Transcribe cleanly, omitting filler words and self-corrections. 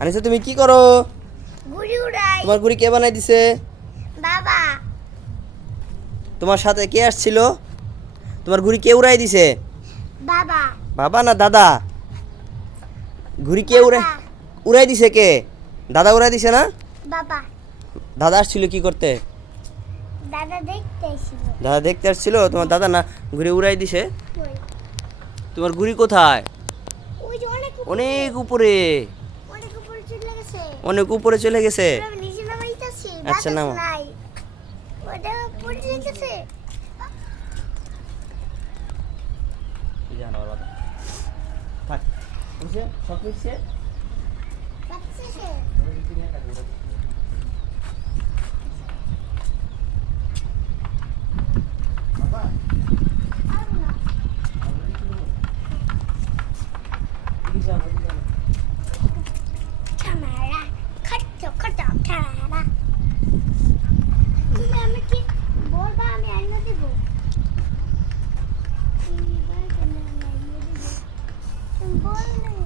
আনিসা তুমি কি করো? ঘুড়ি উড়াই। তোমার ঘুড়ি কে বানাই দিছে? বাবা। তোমার সাথে কে আসছিল? তোমার ঘুড়ি কে উড়াই দিছে? বাবা। বাবা না দাদা? ঘুড়ি কে উড়াই দিছে কে? দাদা উড়াই দিছে না? বাবা। দাদা আসছিল কি করতে? দাদা দেখতে এসেছিল। দাদা দেখতে আসছিল, তোমার দাদা না ঘুড়ি উড়াই দিছে? তোমার ঘুড়ি কোথায়? ওই যে অনেক অনেক উপরে। অনেক উপরে চলে গেছে। অনেক উপরে চলে গেছে। আমি নিচে নামাইতাছি। আচ্ছা, নামো। নাই। ওটা পড়ে গেছে। থাক সব মিশছে। বাচ্চাছে। ছামারা খট্টো খট্টো ছামারা। তুমি আমি কি বলবা আমি আইনা দেব? তুমি বল না।